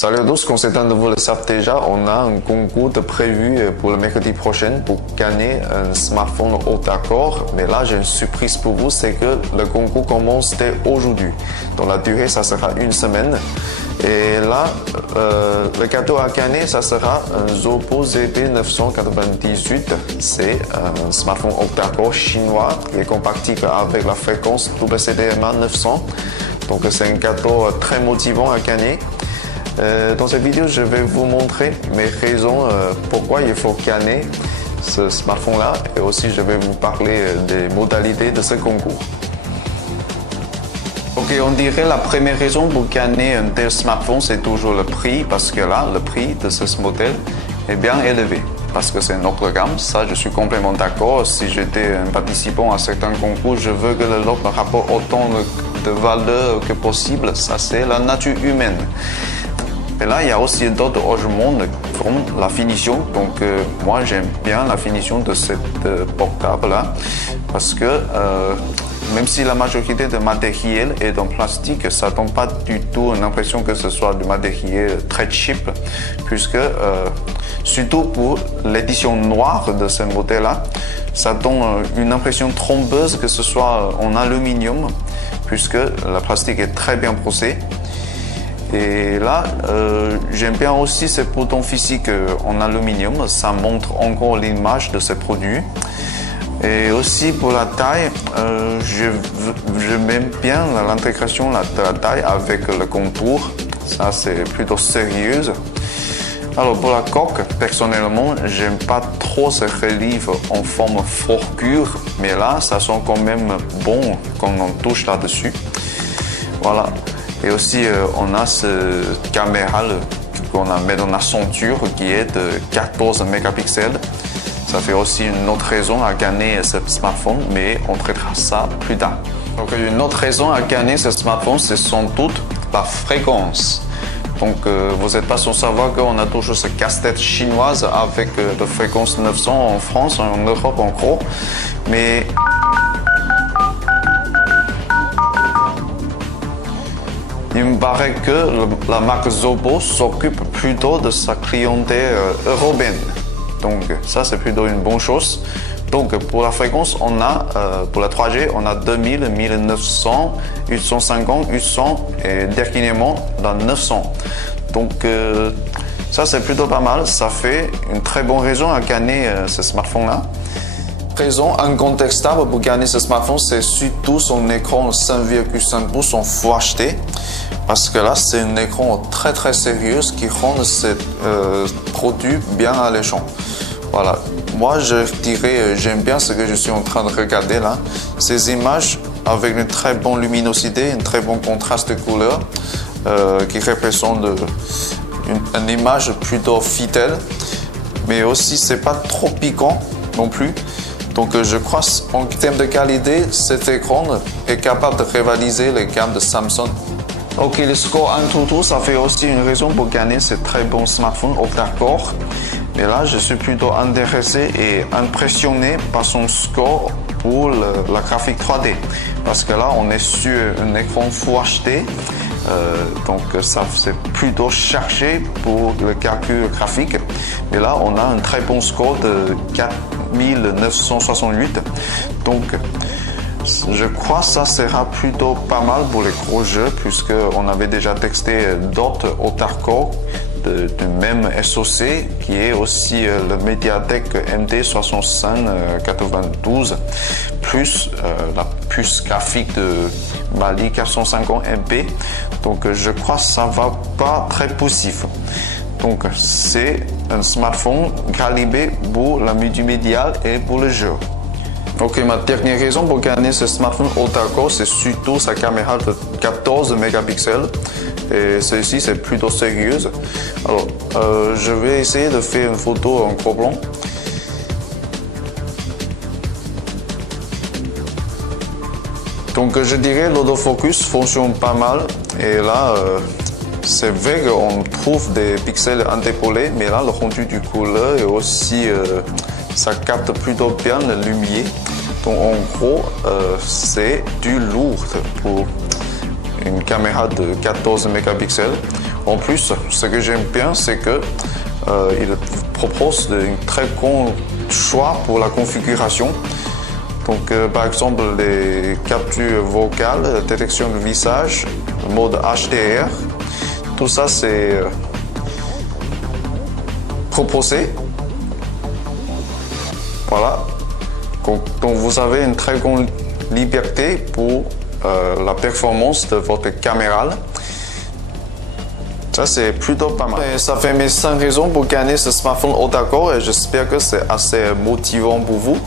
Salut à tous, comme certains de vous le savent déjà, on a un concours de prévu pour le mercredi prochain pour gagner un smartphone octa-core. Mais là, j'ai une surprise pour vous, c'est que le concours commence dès aujourd'hui. Donc la durée, ça sera une semaine. Et là, le cadeau à gagner, ça sera un Oppo ZB998. C'est un smartphone octa-core chinois qui est compatible avec la fréquence WCDMA 900. Donc c'est un cadeau très motivant à gagner. Dans cette vidéo, je vais vous montrer mes raisons pourquoi il faut gagner ce smartphone-là et aussi je vais vous parler des modalités de ce concours. Ok, on dirait la première raison pour gagner un tel smartphone, c'est toujours le prix parce que là, le prix de ce modèle est bien élevé. Parce que c'est une autre gamme, ça je suis complètement d'accord. Si j'étais un participant à certains concours, je veux que le lot me rapporte autant de valeur que possible. Ça c'est la nature humaine. Et là, il y a aussi d'autres arguments comme la finition. Donc, moi, j'aime bien la finition de cette portable-là parce que même si la majorité de matériel est en plastique, ça ne donne pas du tout l'impression que ce soit du matériel très cheap, puisque surtout pour l'édition noire de ce modèle-là, ça donne une impression trompeuse que ce soit en aluminium, puisque le plastique est très bien brossé. Et là, j'aime bien aussi ces boutons physiques en aluminium, ça montre encore l'image de ce produit. Et aussi pour la taille, je m'aime bien l'intégration de la taille avec le contour, ça c'est plutôt sérieux. Alors pour la coque, personnellement, j'aime pas trop ce relief en forme fourrure, mais là, ça sent quand même bon quand on touche là-dessus. Voilà. Et aussi, on a ce caméra qu'on met dans la ceinture qui est de 14 mégapixels. Ça fait aussi une autre raison à gagner ce smartphone, mais on traitera ça plus tard. Donc, une autre raison à gagner ce smartphone, c'est sans doute la fréquence. Donc, vous n'êtes pas sans savoir qu'on a toujours ce casse-tête chinoise avec la fréquence 900 en France, en Europe en gros. Mais il me paraît que la marque Oppo s'occupe plutôt de sa clientèle européenne. Donc ça c'est plutôt une bonne chose. Donc pour la fréquence, on a pour la 3G, on a 2000, 1900, 850, 800 et dernièrement dans 900. Donc ça c'est plutôt pas mal. Ça fait une très bonne raison à gagner ce smartphone-là. Raison incontestable pour gagner ce smartphone, c'est surtout son écran 5,5 pouces en Full HD. Parce que là, c'est un écran très très sérieux qui rend ce produit bien alléchant. Voilà. Moi, je dirais, j'aime bien ce que je suis en train de regarder là. Ces images avec une très bonne luminosité, un très bon contraste de couleurs qui représente une image plutôt fidèle. Mais aussi, c'est pas trop piquant non plus. Donc je crois en termes de qualité, cet écran est capable de rivaliser les gammes de Samsung. Ok, le score Antutu, ça fait aussi une raison pour gagner ce très bon smartphone octa-core. Mais là, je suis plutôt intéressé et impressionné par son score pour la graphique 3D. Parce que là, on est sur un écran Full HD. Donc ça c'est plutôt cherché pour le calcul graphique. Mais là, on a un très bon score de 4968. Donc je crois que ça sera plutôt pas mal pour les gros jeux, puisqu'on avait déjà testé d'autres octa-core du même SoC qui est aussi le Mediatek MT6592 plus la puce graphique de Mali 450 MP. Donc je crois que ça va pas très poussif. Donc c'est un smartphone calibré pour la multimédia et pour le jeu. Ok, ma dernière raison pour gagner ce smartphone octa-core, c'est surtout sa caméra de 14 mégapixels. Et celle-ci, c'est plutôt sérieuse. Alors, je vais essayer de faire une photo en gros plan. Donc, je dirais l'autofocus fonctionne pas mal. Et là, c'est vrai qu'on trouve des pixels interpolés, mais là, le rendu du couleur et aussi, ça capte plutôt bien la lumière. Donc, en gros, c'est du lourd pour une caméra de 14 mégapixels. En plus, ce que j'aime bien, c'est que il propose un très grand choix pour la configuration. Donc, par exemple, les captures vocales, détection de visage, mode HDR, tout ça c'est proposé. Voilà. Donc, vous avez une très grande liberté pour la performance de votre caméra. Ça, c'est plutôt pas mal. Et ça fait mes 5 raisons pour gagner ce smartphone haut d'accord et j'espère que c'est assez motivant pour vous.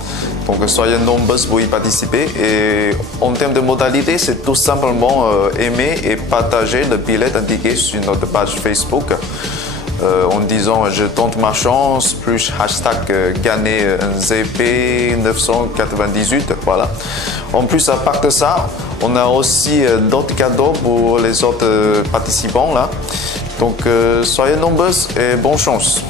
Donc, soyez nombreux pour y participer. Et en termes de modalité, c'est tout simplement aimer et partager le billet indiqué sur notre page Facebook. En disant je tente ma chance, plus hashtag gagner un ZP 998, voilà. En plus, à part de ça, on a aussi d'autres cadeaux pour les autres participants là. Donc soyez nombreux et bonne chance.